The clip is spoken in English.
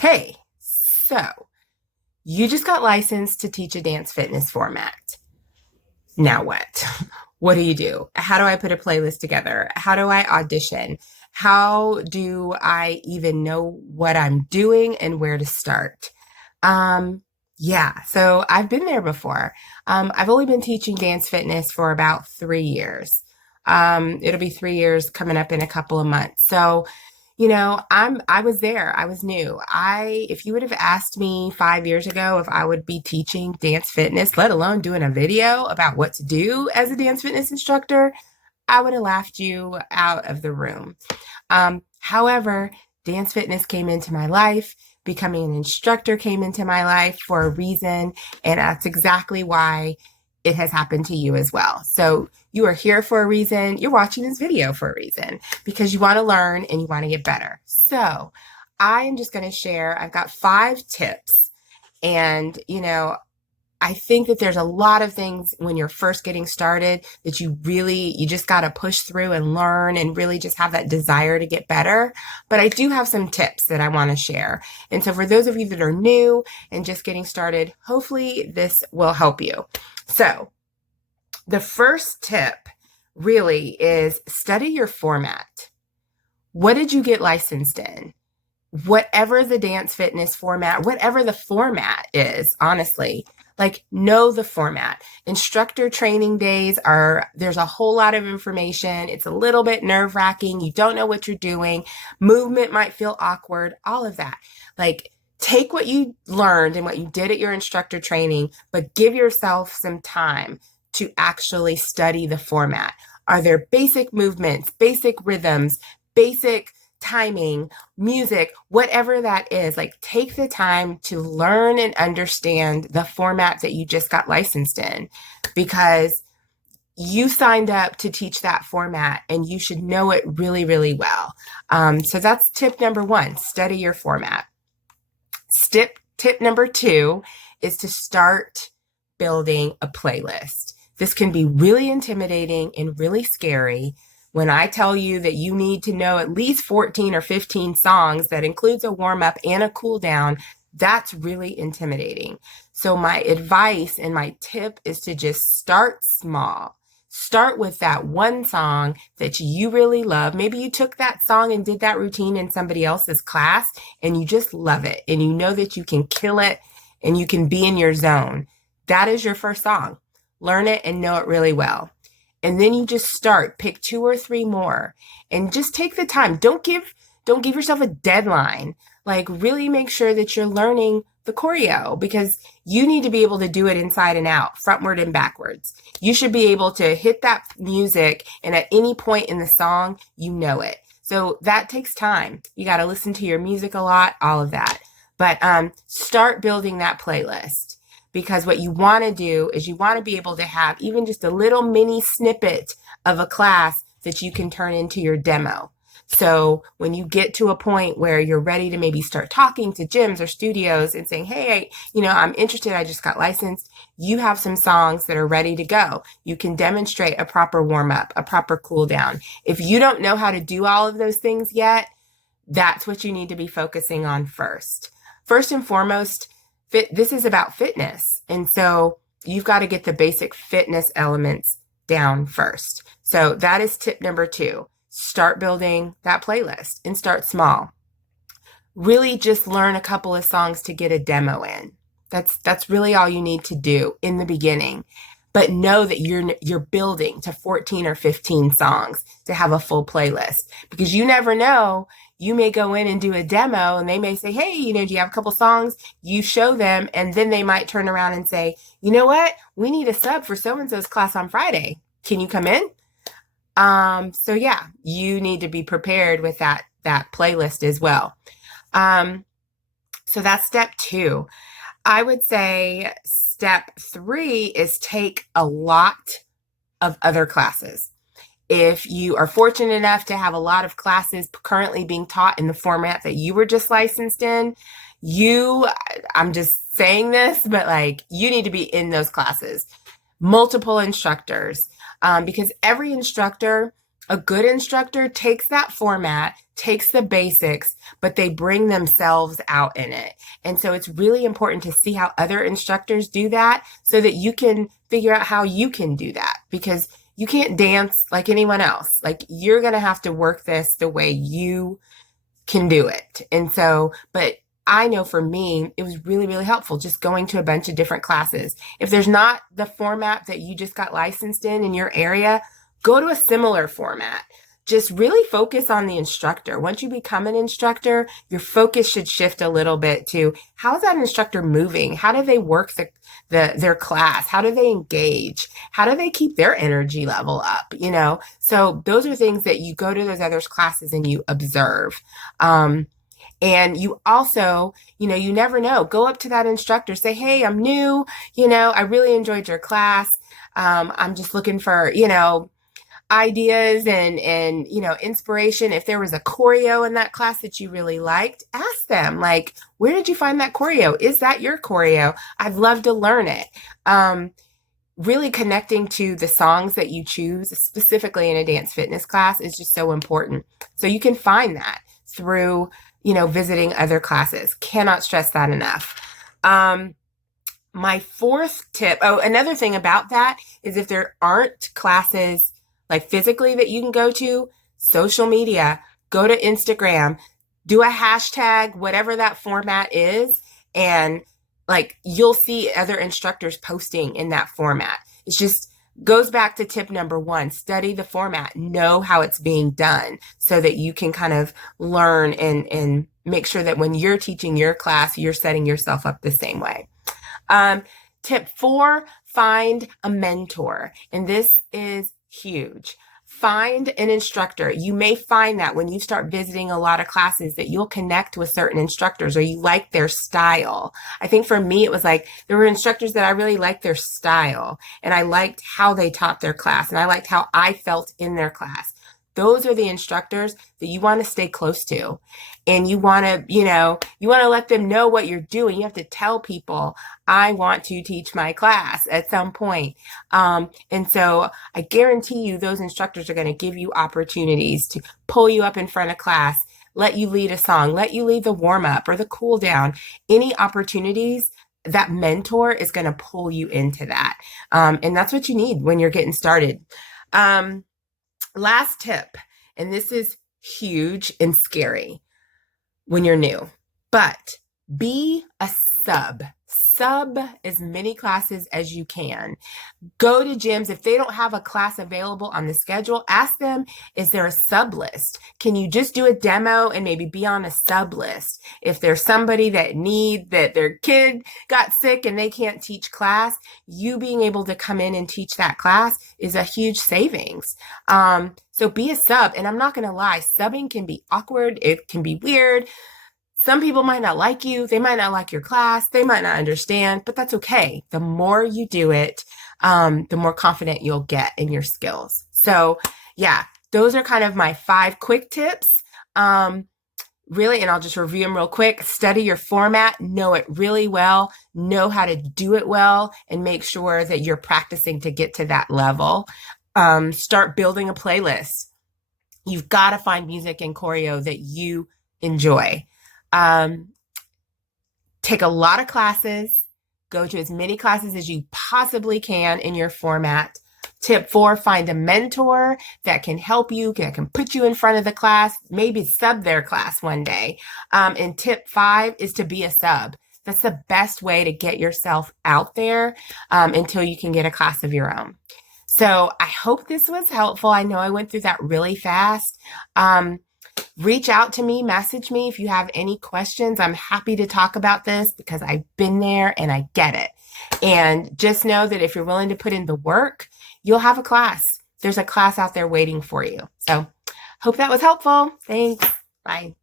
Hey, so you just got licensed to teach a dance fitness format. Now what? What do you do? How do I put a playlist together? How do I audition? How do I even know what I'm doing and where to start? Um, yeah, so I've been there before. I've only been teaching dance fitness for about 3 years. It'll be 3 years coming up in a couple of months. So I was there. I was new. If you would have asked me 5 years ago if I would be teaching dance fitness, let alone doing a video about what to do as a dance fitness instructor, I would have laughed you out of the room. However, dance fitness came into my life. Becoming an instructor came into my life for a reason, and that's exactly why it has happened to you as well. So you are here for a reason. You're watching this video for a reason because you want to learn and you want to get better. So I am just going to share, I've got 5 tips. And, I think that there's a lot of things when you're first getting started that you just got to push through and learn and really just have that desire to get better. But I do have some tips that I want to share. And so for those of you that are new and just getting started, hopefully this will help you. So the first tip really is study your format. What did you get licensed in? Whatever the dance fitness format, whatever the format is, honestly, like know the format. Instructor training days there's a whole lot of information. It's a little bit nerve-wracking. You don't know what you're doing. Movement might feel awkward, all of that. Like take what you learned and what you did at your instructor training, but give yourself some time to actually study the format. Are there basic movements, basic rhythms, basic timing, music, whatever that is, like take the time to learn and understand the format that you just got licensed in because you signed up to teach that format and you should know it really, really well. So that's tip number 1, study your format. Tip number 2 is to start building a playlist. This can be really intimidating and really scary. When I tell you that you need to know at least 14 or 15 songs that includes a warm up and a cool down, that's really intimidating. So my advice and my tip is to just start small. Start with that one song that you really love. Maybe you took that song and did that routine in somebody else's class and you just love it and you know that you can kill it and you can be in your zone. That is your first song. Learn it and know it really well. And then you just pick 2 or 3 more and just take the time. Don't give yourself a deadline. Like really make sure that you're learning the choreo because you need to be able to do it inside and out, frontward and backwards. You should be able to hit that music and at any point in the song, you know it. So that takes time. You got to listen to your music a lot, all of that. But start building that playlist. Because what you want to do is you want to be able to have even just a little mini snippet of a class that you can turn into your demo. So when you get to a point where you're ready to maybe start talking to gyms or studios and saying, hey, I'm interested, I just got licensed, you have some songs that are ready to go. You can demonstrate a proper warm up, a proper cool down. If you don't know how to do all of those things yet, that's what you need to be focusing on first. First and foremost, this is about fitness. And so you've got to get the basic fitness elements down first. So that is tip number 2. Start building that playlist and start small. Really just learn a couple of songs to get a demo in. That's really all you need to do in the beginning. But know that you're building to 14 or 15 songs to have a full playlist because you never know. You may go in and do a demo and they may say, hey, do you have a couple songs? You show them and then they might turn around and say, you know what? We need a sub for so-and-so's class on Friday. Can you come in? So yeah, you need to be prepared with that playlist as well. So that's step 2. I would say step 3 is take a lot of other classes. If you are fortunate enough to have a lot of classes currently being taught in the format that you were just licensed in, I'm just saying this, but you need to be in those classes. Multiple instructors, because every instructor A good instructor takes that format, takes the basics, but they bring themselves out in it. And so it's really important to see how other instructors do that so that you can figure out how you can do that, because you can't dance like anyone else. Like, you're going to have to work this the way you can do it. And so, but I know for me, it was really, really helpful just going to a bunch of different classes. If there's not the format that you just got licensed in your area, go to a similar format. Just really focus on the instructor. Once you become an instructor, your focus should shift a little bit to how's that instructor moving? How do they work their class? How do they engage? How do they keep their energy level up? So those are things that you go to those other classes and you observe. And you also, you never know. Go up to that instructor, say, hey, I'm new. I really enjoyed your class. I'm just looking for, ideas and inspiration. If there was a choreo in that class that you really liked, ask them, like, where did you find that choreo? Is that your choreo? I'd love to learn it. Really connecting to the songs that you choose, specifically in a dance fitness class, is just so important. So you can find that through, visiting other classes. Cannot stress that enough. My fourth tip, another thing about that is if there aren't classes like physically that you can go to, social media, go to Instagram, do a hashtag, whatever that format is, and like you'll see other instructors posting in that format. It's just goes back to tip number 1, study the format, know how it's being done so that you can kind of learn and make sure that when you're teaching your class, you're setting yourself up the same way. Tip 4, find a mentor. And this is huge. Find an instructor. You may find that when you start visiting a lot of classes that you'll connect with certain instructors or you like their style. I think for me, it was like there were instructors that I really liked their style and I liked how they taught their class and I liked how I felt in their class. Those are the instructors that you want to stay close to. And you want to let them know what you're doing. You have to tell people, I want to teach my class at some point. And so I guarantee you those instructors are going to give you opportunities to pull you up in front of class, let you lead a song, let you lead the warm up or the cool down. Any opportunities, that mentor is going to pull you into that. And that's what you need when you're getting started. Last tip, and this is huge and scary when you're new, but be a sub. Sub as many classes as you can. Go to gyms. If they don't have a class available on the schedule, ask them, is there a sub list? Can you just do a demo and maybe be on a sub list? If there's somebody that their kid got sick and they can't teach class, you being able to come in and teach that class is a huge savings. So be a sub. And I'm not going to lie, subbing can be awkward. It can be weird. Some people might not like you. They might not like your class. They might not understand, but that's okay. The more you do it, the more confident you'll get in your skills. So yeah, those are kind of my 5 quick tips. Really, and I'll just review them real quick. Study your format, know it really well, know how to do it well, and make sure that you're practicing to get to that level. Start building a playlist. You've got to find music and choreo that you enjoy. Take a lot of classes, go to as many classes as you possibly can in your format. Tip 4, find a mentor that can help you, that can put you in front of the class, maybe sub their class one day. And tip 5 is to be a sub. That's the best way to get yourself out there until you can get a class of your own. So I hope this was helpful. I know I went through that really fast. Reach out to me, message me if you have any questions. I'm happy to talk about this because I've been there and I get it. And just know that if you're willing to put in the work, you'll have a class. There's a class out there waiting for you. So hope that was helpful. Thanks. Bye.